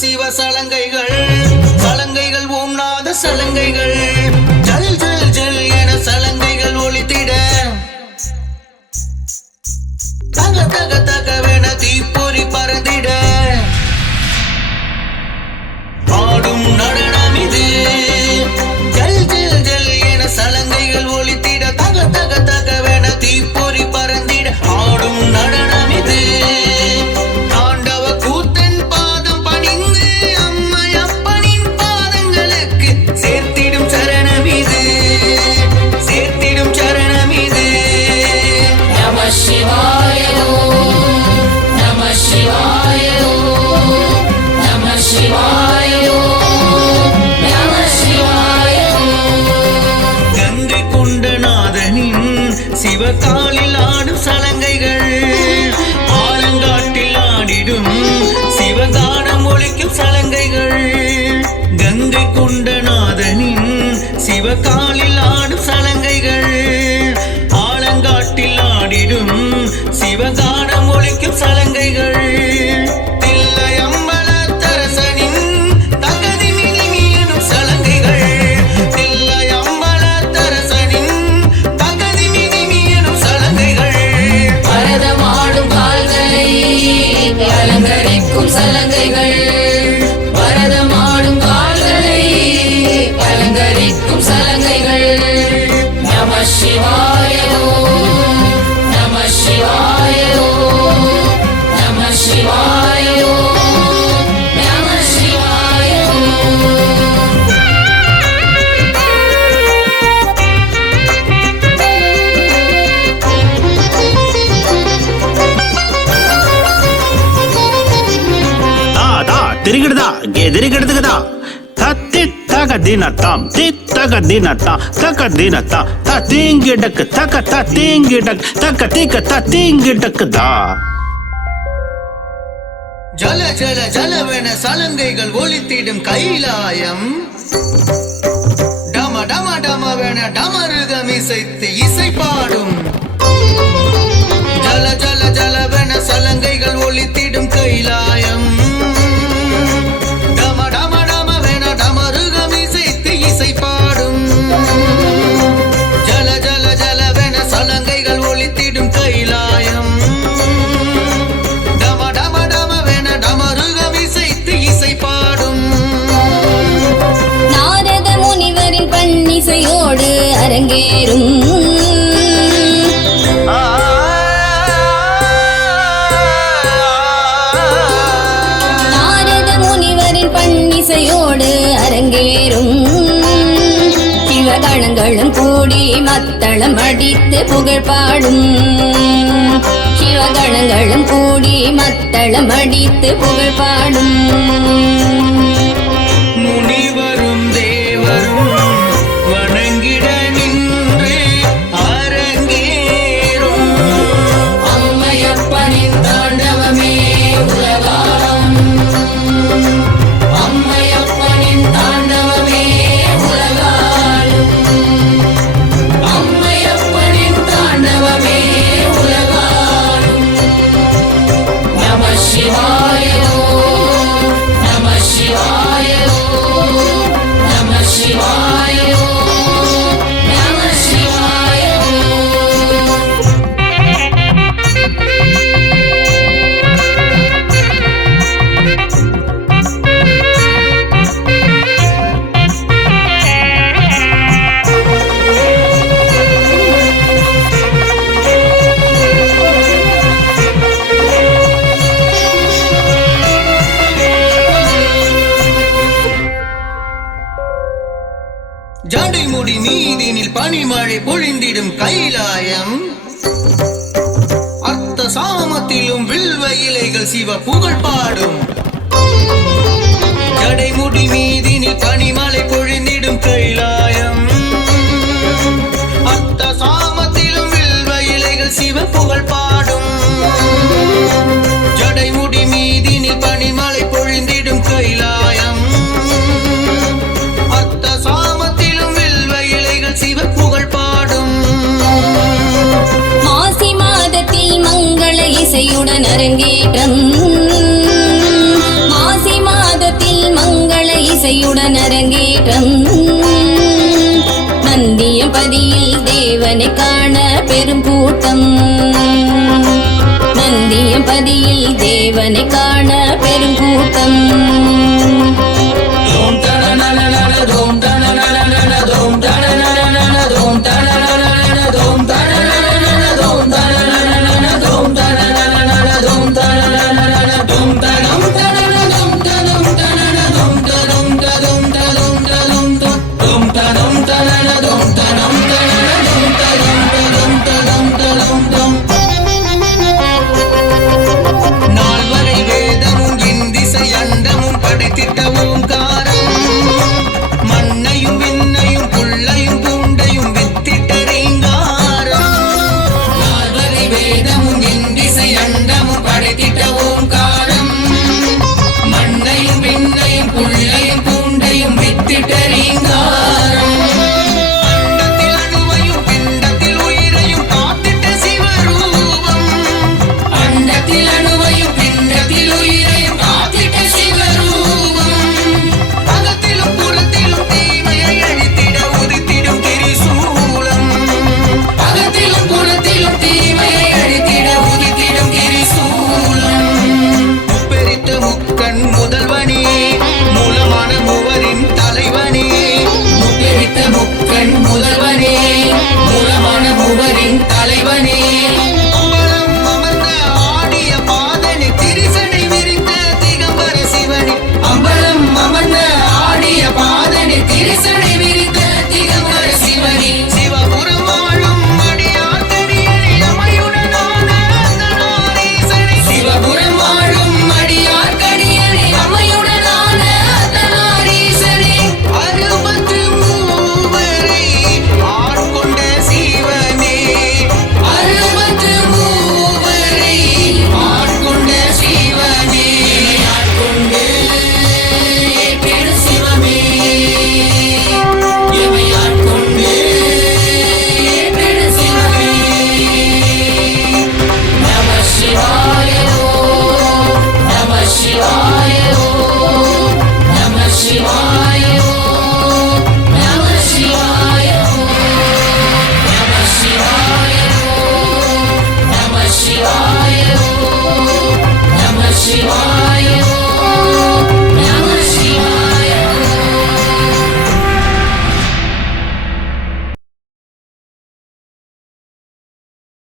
சிவ சலங்கைகள் சலங்கைகள் ஓம் நாத சலங்கைகள் ஜல் ஜல் ஜல் என சலங்கைகள் ஒலித்திட தக தக தகவென தீப்பொறி பறந்திட ஆடும் நடனம் இது ஜல் ஜல் ஜல் என சலங்கைகள் ஒலித்திட தக தக தகவென தீப்பொறி பறந்திட ஆடும் நடனம் இது ஆண்டவ கூத்தன் பாதம் பணிந்து அம்மையப்பனின் பாதங்களுக்கு சேர்த்திடும் சரணம் இது சேர்த்திடும் சரணம் இது நம சிவாய நம சிவாய நம சிவாய நம சிவாய கங்கை கொண்டநாதனின் சிவகாலில் ஆடும் சலங்கைகள் ஆலங்காட்டில் ஆடிடும் சிவகானம் ஒலிக்கும் சலங்கைகள் கங்கை கொண்டநாதனின் சிவகாலில் ஆடும் சலங்கைகள் ஆலங்காட்டில் ஆடிடும் சிவகானம் ஒலிக்கும் சலங்கைகள் தில்லை அம்பலத்தரசனின் தகதி மினிமியனும் சலங்கைகள் தில்லை அம்பலத்தரசனின் தகதி மினிமியனும் சலங்கைகள் பரதமாடும் கால்களை அலங்கரிக்கும் சலங்கைகள் பரதமாடும் கால்களை அலங்கரிக்கும் சலங்கைகள் நம சிவாய நம சிவாய நம சிவாய நம சிவாய తిరిగిడదా గెదిరిగిడదుగదా తిత్తగ దినతాం తిత్తగ దినతా తక దినతా తింగిడక్ తక తింగిడక్ తక తిక తింగిడక్ దా ஜல ஜல ஜலவென சலங்கைகள் ஒலித்திடும் கைலாயம் டம டம டமவென டமருகம் இசைத்து இசை பாடும் ஜல ஜல ஜலவென சலங்கைகள் ஒலித்திடும் கைலாயம் டம டம டமவென டமருகம் இசைத்து இசை பாடும் ஜல ஜல ஜலவென சலங்கைகள் ஒலித்திடும் கைலாயம் டம டம டமவென டமருகம் இசைத்து இசை பாடும் நாரத முனிவரின் பன்னிசையோடு அரங்கேறும் நாரத முனிவரின் பன்னிசையோடு அரங்கேறும் சிவகணங்களும் கூடி மத்தளம் அடித்து புகழ் பாடும் சிவகணங்களும் கூடி மத்தளம் அடித்து புகழ் பாடும் முனிவரும் தேவரும் வணங்கிட நின்று அரங்கேறும் அம்மையப்பனின் தாண்டவமே உலகாம் அம்மையப்பனின் தாண்டவமே உலகாலும் அம்மையப்பனின் தாண்டவமே உலகாலும் நம சிவாய நம சிவாய நம சிவாய நம சிவாய ஜடைமுடி மீதினில் பனிமழை பொழிந்திடும் கைலாயம் அர்த்த சாமத்திலும் வில்வ இலைகள் சிவ புகழ் பாடும் ஜடைமுடி மீதினில் பனிமழை பொழிந்திடும் கைலாயம் அர்த்த சாமத்திலும் வில்வ இலைகள் சிவ புகழ் பாடும் ஜடைமுடி மீதினில் பனிமழை பொழிந்திடும் கைலாயம் அர்த்த சாமத்திலும் வில்வ இலைகள் சிவ புகழ் பாடும் மாசி மாதத்தில் மங்கள இசையுடன் அரங்கேற்றம் மாசி மாத இசையுடன் அரங்கேற்றம் நந்தியம்பதியில் தேவனை காண பெரும் கூட்டம் நந்தியம்பதியில் தேவனை காண பெரும் கூட்டம்